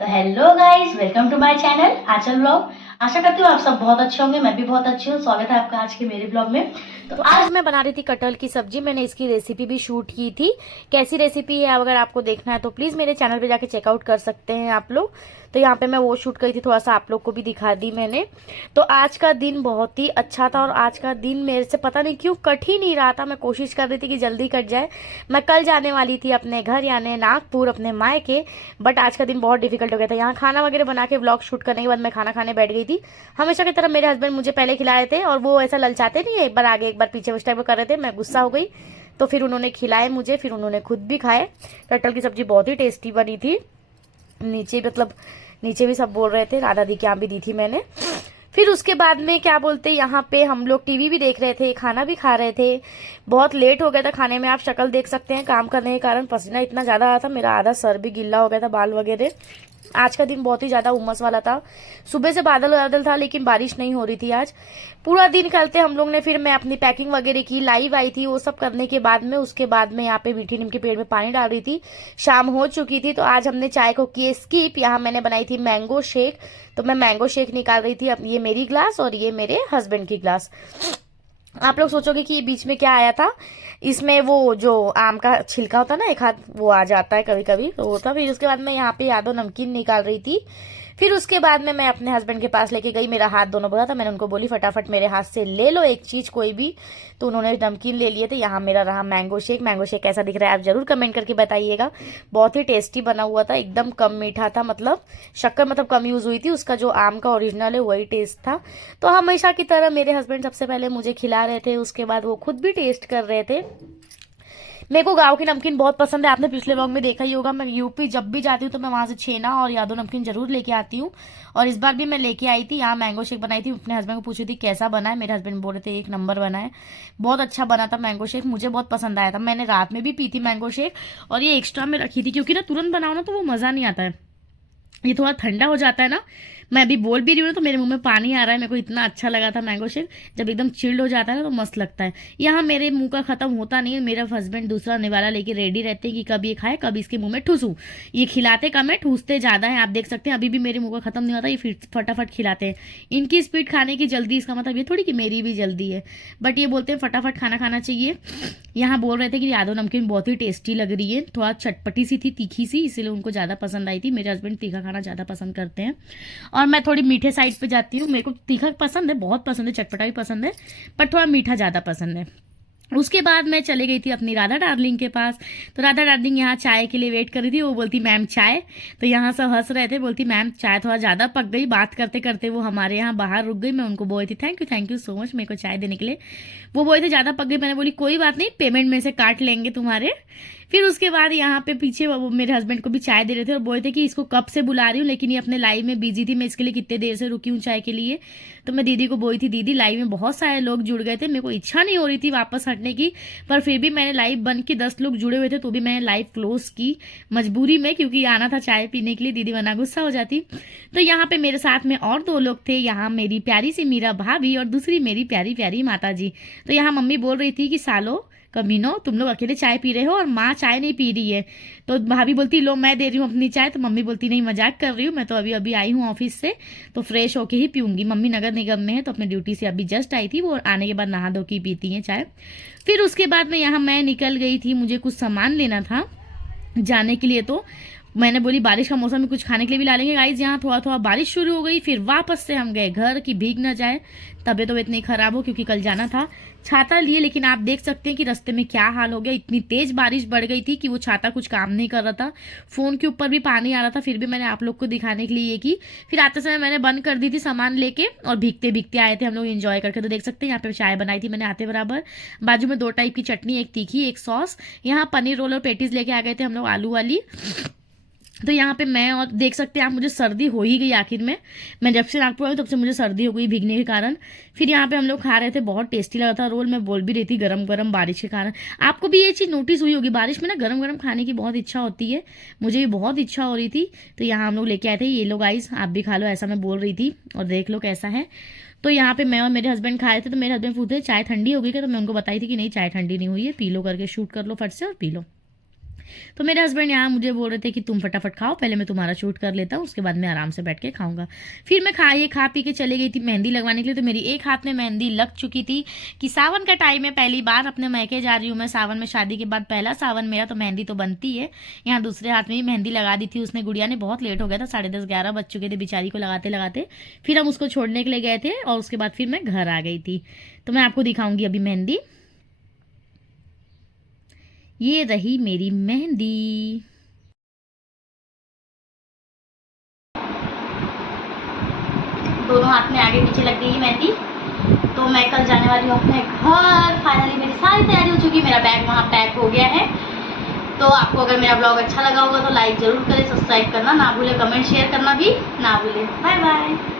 तो hello guys, welcome to my channel Aanchal blog. आशा करती हूँ आप सब बहुत अच्छे होंगे। मैं भी बहुत अच्छी हूँ। स्वागत है आपका आज के मेरे ब्लॉग में। तो आज मैं बना रही थी कटहल की सब्जी। मैंने इसकी रेसिपी भी शूट की थी। कैसी रेसिपी है अगर आपको देखना है तो प्लीज़ मेरे चैनल पे जाके चेकआउट कर सकते हैं आप लोग। तो यहाँ पे मैं वो शूट करी थी, थोड़ा सा आप लोग को भी दिखा दी मैंने। तो आज का दिन बहुत ही अच्छा था और आज का दिन मेरे से पता नहीं क्यों कट ही नहीं रहा था। मैं कोशिश कर रही थी कि जल्दी कट जाए। मैं कल जाने वाली थी अपने घर यानी नागपुर अपने मायके, बट आज का दिन बहुत डिफिकल्ट हो गया था। यहाँ खाना वगैरह बना के व्लॉग शूट करने के बाद मैं खाना खाने बैठ गई थी। हमेशा की तरह मेरे हस्बैंड मुझे पहले खिलाए थे और वो ऐसा ललचाते नहीं है, एक बार आगे एक बार पीछे उस टाइप कर रहे थे। मैं गुस्सा हो गई तो फिर उन्होंने खिलाए मुझे, फिर उन्होंने खुद भी खाए। कटहल की सब्जी बहुत ही टेस्टी बनी थी। नीचे मतलब नीचे भी सब बोल रहे थे, राधा दी के यहाँ भी दी थी मैंने। फिर उसके बाद में क्या बोलते, यहाँ पे हम लोग टीवी भी देख रहे थे, खाना भी खा रहे थे। बहुत लेट हो गया था खाने में। आप शक्ल देख सकते हैं, काम करने के कारण पसीना इतना ज़्यादा आया था, मेरा आधा सर भी गिल्ला हो गया था, बाल वगैरह। आज का दिन बहुत ही ज़्यादा उमस वाला था। सुबह से बादल बादल था लेकिन बारिश नहीं हो रही थी आज। पूरा दिन करते हम लोग ने। फिर मैं अपनी पैकिंग वगैरह की, लाइव आई थी, वो सब करने के बाद में उसके बाद में यहाँ पे मीठी नीम के पेड़ में पानी डाल रही थी। शाम हो चुकी थी तो आज हमने चाय को किए स्किप। यहाँ मैंने बनाई थी मैंगो शेक। तो मैं मैंगो शेक निकाल रही थी। अब ये मेरी ग्लास और ये मेरे हस्बैंड की ग्लास। आप लोग सोचोगे कि बीच में क्या आया था, इसमें वो जो आम का छिलका होता है ना, एक हाथ वो आ जाता है कभी कभी, तो वो था। फिर उसके बाद मैं यहाँ पे यादव नमकीन निकाल रही थी। फिर उसके बाद में मैं अपने हस्बैंड के पास लेके गई। मेरा हाथ दोनों भरा था, मैंने उनको बोली फटाफट मेरे हाथ से ले लो एक चीज़ कोई भी। तो उन्होंने नमकीन ले लिए थे। यहाँ मेरा रहा मैंगो शेक। मैंगो शेक कैसा दिख रहा है आप जरूर कमेंट करके बताइएगा। बहुत ही टेस्टी बना हुआ था, एकदम कम मीठा था, मतलब शक्कर मतलब कम यूज़ हुई थी। उसका जो आम का ओरिजिनल है वही टेस्ट था। तो हमेशा की तरह मेरे हस्बैंड सबसे पहले मुझे खिला रहे थे, उसके बाद वो खुद भी टेस्ट कर रहे थे। मेरे को गांव की नमकीन बहुत पसंद है। आपने पिछले व्लॉग में देखा ही होगा, मैं यूपी जब भी जाती हूँ तो मैं वहाँ से छेना और यादव नमकीन जरूर लेके आती हूँ। और इस बार भी मैं लेके आई थी। यहाँ मैंगो शेक बनाई थी। अपने हस्बैंड को पूछी थी कैसा बना है, मेरे हस्बैंड बोल रहे थे एक नंबर बना है। बहुत अच्छा बना था मैंगो शेक, मुझे बहुत पसंद आया था। मैंने रात में भी पी थी मैंगो शेक और ये एक्स्ट्रा में रखी थी क्योंकि ना तुरंत बनाओ ना तो वो मज़ा नहीं आता है। ये थोड़ा ठंडा हो जाता है ना। मैं अभी बोल भी रही हूँ तो मेरे मुंह में पानी आ रहा है। मेरे को इतना अच्छा लगा था मैंगो शेक। जब एकदम चिल्ड हो जाता है ना तो मस्त लगता है। यहाँ मेरे मुंह का खत्म होता नहीं है। मेरा हस्बैंड दूसरा निवाला लेके रेडी रहते हैं कि कब ये खाए कब इसके मुंह में ठूसूं। ये खिलाते कम है, ठूसते ज्यादा है। आप देख सकते हैं अभी भी मेरे मुंह का खत्म नहीं होता, ये फिर फटाफट खिलाते हैं। इनकी स्पीड खाने की जल्दी, इसका मतलब ये थोड़ी कि मेरी भी जल्दी है, बट ये बोलते हैं फटाफट खाना खाना चाहिए। यहाँ बोल रहे थे कि यादव नमकीन बहुत ही टेस्टी लग रही है, थोड़ा चटपटी सी थी, तीखी सी, इसीलिए उनको ज़्यादा पसंद आई थी। मेरे हस्बैंड तीखा खाना ज़्यादा पसंद करते हैं और मैं थोड़ी मीठे साइड पे जाती हूँ। मेरे को तीखा पसंद है, बहुत पसंद है, चटपटा भी पसंद है, पर थोड़ा मीठा ज़्यादा पसंद है। उसके बाद मैं चले गई थी अपनी राधा डार्लिंग के पास। तो राधा डार्लिंग यहाँ चाय के लिए वेट कर रही थी। वो बोलती मैम चाय। तो यहाँ सब हंस रहे थे, बोलती मैम चाय थोड़ा ज़्यादा पक गई। बात करते करते वो हमारे यहाँ बाहर रुक गई। मैं उनको बोली थी थैंक यू सो मच मेरे को चाय देने के लिए। वो बोले थे ज़्यादा पक गई। मैंने बोली कोई बात नहीं, पेमेंट में से काट लेंगे तुम्हारे। फिर उसके बाद यहाँ पे पीछे वो मेरे हस्बैंड को भी चाय दे रहे थे और बोले थे कि इसको कब से बुला रही हूँ लेकिन ये अपने लाइव में बिजी थी, मैं इसके लिए कितने देर से रुकी हूँ चाय के लिए। तो मैं दीदी को बोली थी दीदी लाइव में बहुत सारे लोग जुड़ गए थे, मेरे को इच्छा नहीं हो रही थी वापस हटने की, पर फिर भी मैंने लाइव बंद की। 10 लोग जुड़े हुए थे तो भी मैंने लाइव क्लोज की मजबूरी में, क्योंकि आना था चाय पीने के लिए, दीदी वरना गुस्सा हो जाती। तो यहाँ पे मेरे साथ में और 2 लोग थे। यहाँ मेरी प्यारी सी मीरा भाभी और दूसरी मेरी प्यारी प्यारी माता जी। तो यहाँ मम्मी बोल रही थी कि सालो कमीनो तुम लोग अकेले चाय पी रहे हो और माँ चाय नहीं पी रही है। तो भाभी बोलती लो मैं दे रही हूँ अपनी चाय। तो मम्मी बोलती नहीं मजाक कर रही हूँ, मैं तो अभी अभी आई हूँ ऑफिस से, तो फ्रेश होके ही पीऊंगी। मम्मी नगर निगम में है तो अपने ड्यूटी से अभी जस्ट आई थी, वो आने के बाद नहा धो के पीती हैं चाय। फिर उसके बाद में यहाँ मैं निकल गई थी, मुझे कुछ सामान लेना था जाने के लिए। तो मैंने बोली बारिश का मौसम में कुछ खाने के लिए भी ला लेंगे गाइज। यहाँ थोड़ा थोड़ा बारिश शुरू हो गई। फिर वापस से हम गए घर की भीग न जाए, तबीयत तो इतनी खराब हो, क्योंकि कल जाना था। छाता लिए लेकिन आप देख सकते हैं कि रास्ते में क्या हाल हो गया। इतनी तेज बारिश बढ़ गई थी कि वो छाता कुछ काम नहीं कर रहा था, फोन के ऊपर भी पानी आ रहा था। फिर भी मैंने आप लोग को दिखाने के लिए ये की। फिर आते समय मैंने बंद कर दी थी सामान लेके और भीगते भीगते आए थे हम लोग एंजॉय करके। तो देख सकते हैं यहाँ पे चाय बनाई थी मैंने आते बराबर, बाजू में 2 टाइप की चटनी, एक तीखी एक सॉस। यहाँ पनीर रोल और पेटीज लेके आ गए थे हम लोग आलू वाली। तो यहाँ पे मैं और देख सकते हैं आप, मुझे सर्दी हो ही गई आखिर में। मैं जब से नागपुर आई तब से मुझे सर्दी हो गई भीगने के कारण। फिर यहाँ पे हम लोग खा रहे थे, बहुत टेस्टी लगा था रोल। मैं बोल भी रही थी गरम गरम बारिश के कारण। आपको भी ये चीज़ नोटिस हुई होगी, बारिश में ना गरम गरम खाने की बहुत इच्छा होती है। मुझे भी बहुत इच्छा हो रही थी। तो यहाँ हम लोग लेके आए थे ये लो गाइस, आप भी खा लो, ऐसा मैं बोल रही थी और देख लो कैसा है। तो यहाँ पे मैं और मेरे हस्बैंड खा रहे थे। तो मेरे हस्बैंड पूछते चाय ठंडी हो गई क्या, तो मैं उनको बताई थी कि नहीं चाय ठंडी नहीं हुई है, पी लो करके शूट कर लो फट से और पी लो। तो मेरे हस्बैंड यहाँ मुझे बोल रहे थे कि तुम फटाफट खाओ, पहले मैं तुम्हारा शूट कर लेता हूँ, उसके बाद मैं आराम से बैठ के खाऊंगा। फिर मैं खा पी के चले गई थी मेहंदी लगवाने के लिए। तो मेरी एक हाथ में मेहंदी लग चुकी थी कि सावन का टाइम है, पहली बार अपने मैके जा रही हूँ मैं सावन में, शादी के बाद पहला सावन मेरा, तो मेहंदी तो बनती है। यहाँ दूसरे हाथ में भी मेहंदी लगा दी थी उसने, गुड़िया ने। बहुत लेट हो गया था, 10:30-11 बज चुके थे बेचारी को लगाते लगाते। फिर हम उसको छोड़ने के लिए गए थे और उसके बाद फिर मैं घर आ गई थी। तो मैं आपको दिखाऊंगी अभी मेहंदी। ये रही मेरी मेहंदी। दोनों हाथ में आगे पीछे लग गई है मेहंदी। तो मैं कल जाने वाली हूँ अपने घर। फाइनली मेरी सारी तैयारी हो चुकी है, मेरा बैग वहाँ पैक हो गया है। तो आपको अगर मेरा ब्लॉग अच्छा लगा होगा तो लाइक ज़रूर करें, सब्सक्राइब करना ना भूलें, कमेंट शेयर करना भी ना भूलें। Bye bye.